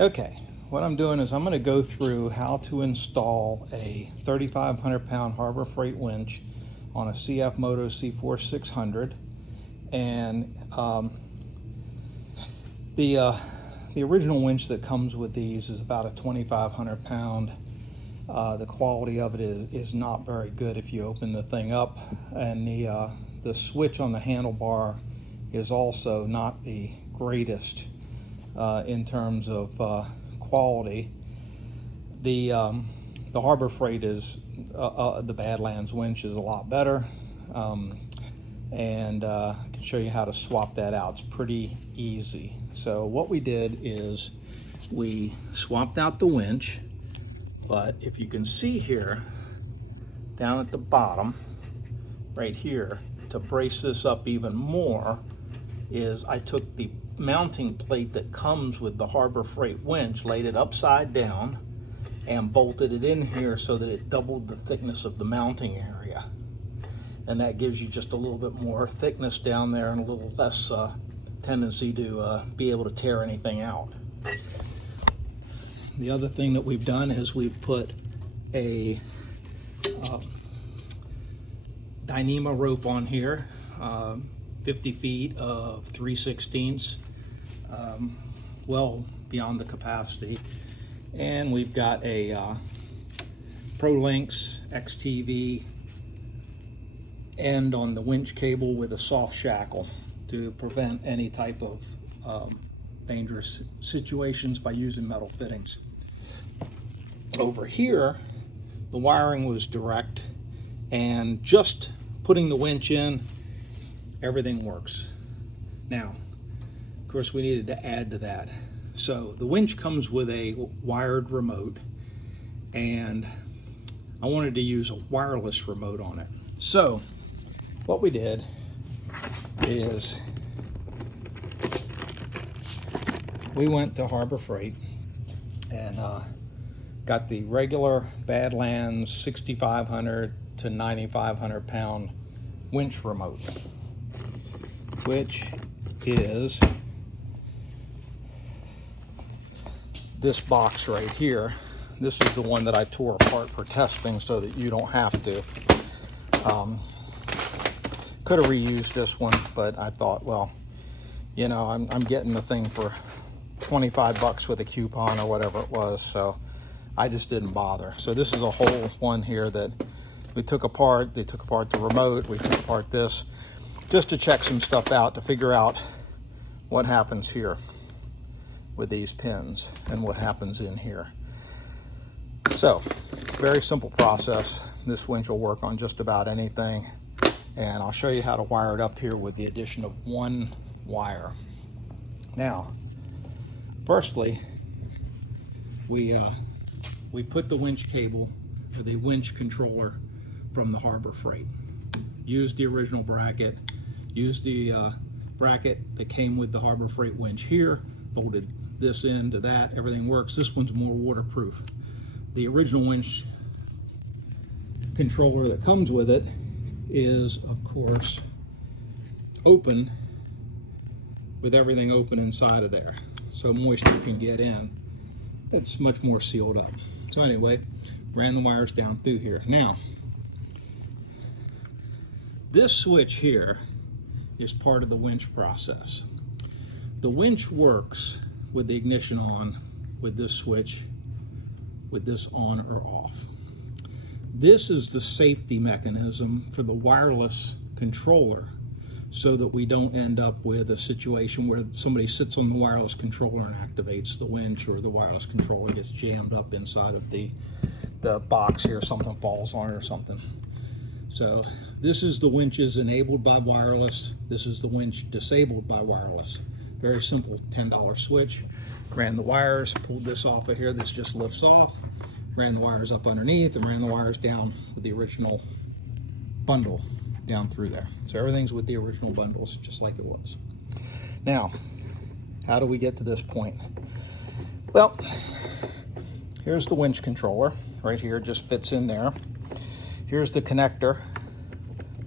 Okay, what I'm doing is I'm going to go through how to install a 3,500 pound Harbor Freight winch on a CFMOTO CForce600. And the original winch that comes with these is about a 2,500 pound. The quality of it is not very good if you open the thing up, and the switch on the handlebar is also not the greatest in terms of quality. The Harbor Freight is the Badlands winch is a lot better, and I can show you how to swap that out. It's pretty easy. So what we did is we swapped out the winch, but if you can see here down at the bottom right here, to brace this up even more, is I took the mounting plate that comes with the Harbor Freight winch, laid it upside down, and bolted it in here so that it doubled the thickness of the mounting area. And that gives you just a little bit more thickness down there and a little less tendency to be able to tear anything out. The other thing that we've done is we've put a Dyneema rope on here, 50 feet of 3/16, well beyond the capacity. And we've got a ProLinks XTV end on the winch cable with a soft shackle to prevent any type of dangerous situations by using metal fittings. Over here, the wiring was direct, and just putting the winch in, everything works. Now, of course, we needed to add to that. So the winch comes with a wired remote, and I wanted to use a wireless remote on it. So what we did is we went to Harbor Freight and got the regular Badlands 6,500 to 9,500 pound winch remote, which is this box right here. This is the one that I tore apart for testing so that you don't have to. Could have reused this one, but I thought, well, you know, I'm getting the thing for 25 bucks with a coupon or whatever it was, so I just didn't bother. So this is a whole one here that we took apart. They took apart the remote, we took apart this, just to check some stuff out, to figure out what happens here with these pins and what happens in here. So it's a very simple process. This winch will work on just about anything, and I'll show you how to wire it up here with the addition of one wire. Now, firstly, we put the winch cable or the winch controller from the Harbor Freight. Used the original bracket, used the bracket that came with the Harbor Freight winch here, bolted this into that, everything works. This one's more waterproof. The original winch controller that comes with it is, of course, open, with everything open inside of there, so moisture can get in. It's much more sealed up. So anyway, ran the wires down through here. Now, this switch here is part of the winch process. The winch works with the ignition on, with this switch, with this on or off. This is the safety mechanism for the wireless controller, so that we don't end up with a situation where somebody sits on the wireless controller and activates the winch, or the wireless controller gets jammed up inside of the box here, something falls on it or something. So this is the winches enabled by wireless. This is the winch disabled by wireless. Very simple $10 switch. Ran the wires, pulled this off of here, this just lifts off, ran the wires up underneath, and ran the wires down with the original bundle down through there. So everything's with the original bundles, just like it was. Now, how do we get to this point? Well, here's the winch controller right here, just fits in there. Here's the connector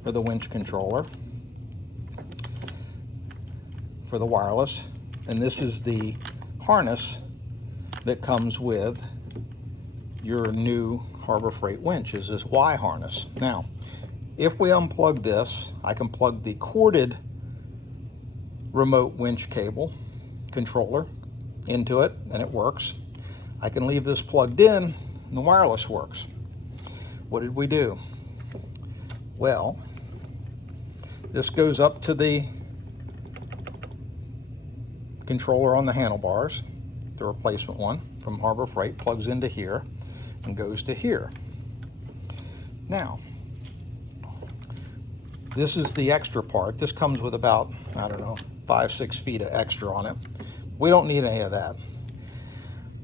for the winch controller for the wireless, and this is the harness that comes with your new Harbor Freight winch is this Y harness. Now, if we unplug this, I can plug the corded remote winch cable controller into it and it works. I can leave this plugged in and the wireless works. What did we do? Well, this goes up to the controller on the handlebars, the replacement one from Harbor Freight, plugs into here and goes to here. Now, this is the extra part. This comes with about, I don't know, 5-6 feet of extra on it. We don't need any of that.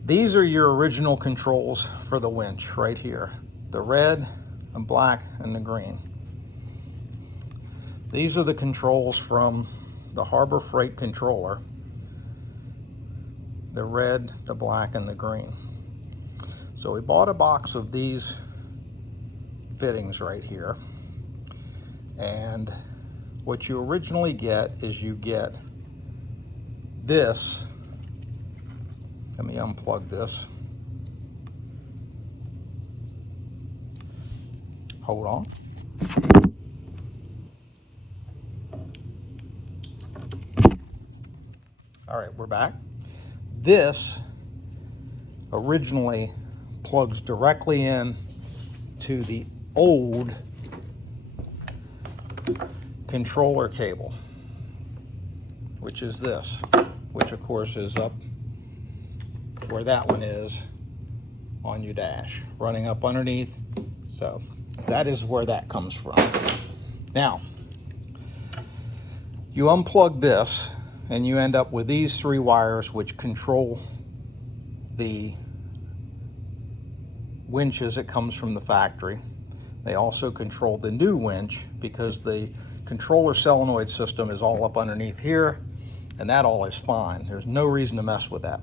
These are your original controls for the winch right here. The red, the black, and the green. These are the controls from the Harbor Freight controller. The red, the black, and the green. So we bought a box of these fittings right here. And what you originally get is you get this. Let me unplug this. Hold on. All right, we're back. This originally plugs directly in to the old controller cable, which is this, which of course is up where that one is on your dash, running up underneath. So that is where that comes from. Now, you unplug this and you end up with these 3 wires which control the winches that comes from the factory. They also control the new winch because the controller solenoid system is all up underneath here, and that all is fine. There's no reason to mess with that.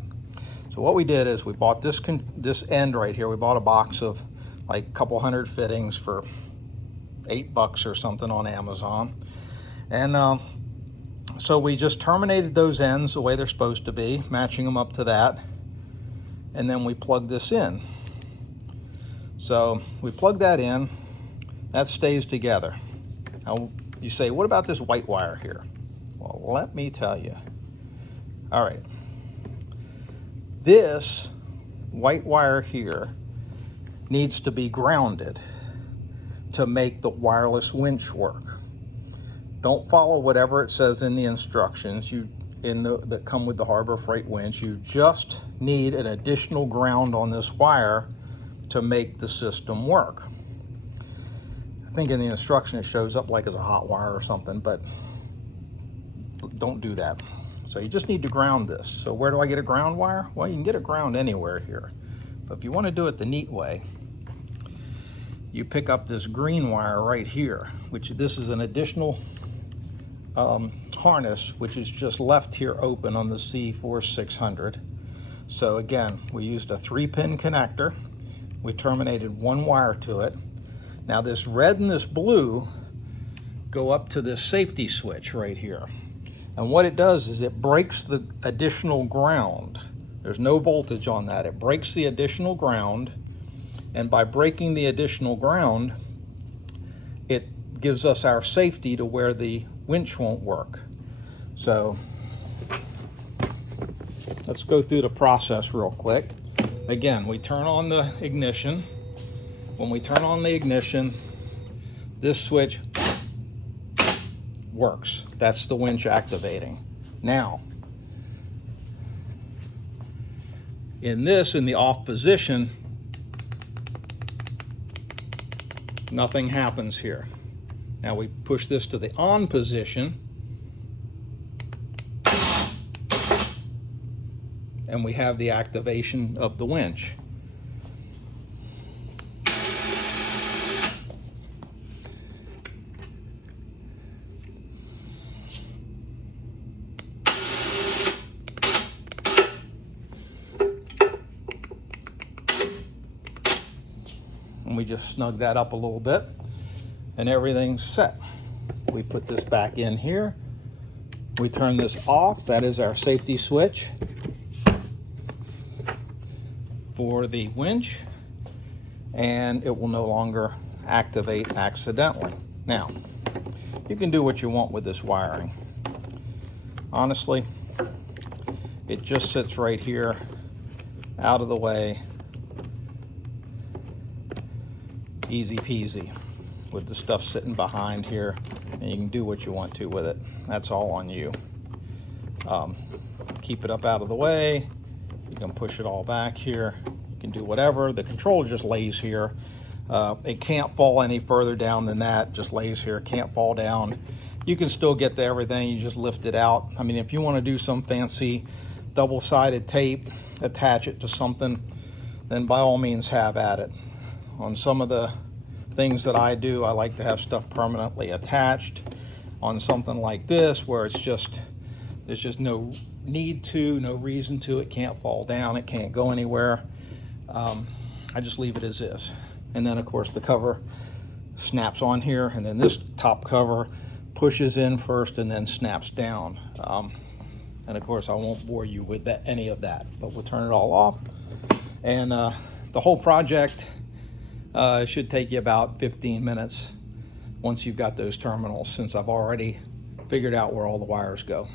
So what we did is we bought this end right here. We bought a box of like a couple hundred fittings for $8 or something on Amazon. And so we just terminated those ends the way they're supposed to be, matching them up to that. And then we plugged this in. So we plug that in, that stays together. Now you say, what about this white wire here? Well, let me tell you. All right. This white wire here needs to be grounded to make the wireless winch work. Don't follow whatever it says in the instructions that come with the Harbor Freight winch. You just need an additional ground on this wire to make the system work. I think in the instruction it shows up like as a hot wire or something, but don't do that. So you just need to ground this. So where do I get a ground wire? Well, you can get a ground anywhere here. But if you want to do it the neat way, you pick up this green wire right here, which this is an additional harness, which is just left here open on the CForce600. So again, we used a 3-pin connector. We terminated 1 wire to it. Now this red and this blue go up to this safety switch right here. And what it does is it breaks the additional ground. There's no voltage on that. It breaks the additional ground. And by breaking the additional ground, it gives us our safety to where the winch won't work. So let's go through the process real quick. Again, we turn on the ignition. When we turn on the ignition, this switch works. That's the winch activating. Now, in the off position, nothing happens here. Now we push this to the on position, and we have the activation of the winch. And we just snug that up a little bit and everything's set. We put this back in here. We turn this off. That is our safety switch. for the winch, and it will no longer activate accidentally. Now, you can do what you want with this wiring. Honestly, it just sits right here, out of the way, easy peasy, with the stuff sitting behind here, and you can do what you want to with it. That's all on you. Keep it up out of the way. You can push it all back here. You can do whatever. The controller just lays here. It can't fall any further down than that. Just lays here, can't fall down. You can still get to everything. You just lift it out. I mean, if you want to do some fancy double-sided tape, attach it to something, then by all means have at it. On some of the things that I do, I like to have stuff permanently attached. On something like this, where it's just, there's just no need to, no reason to, it can't fall down, it can't go anywhere, I just leave it as is. And then of course the cover snaps on here, and then this top cover pushes in first and then snaps down. And of course I won't bore you with that, any of that, but we'll turn it all off. And the whole project should take you about 15 minutes once you've got those terminals, since I've already figured out where all the wires go.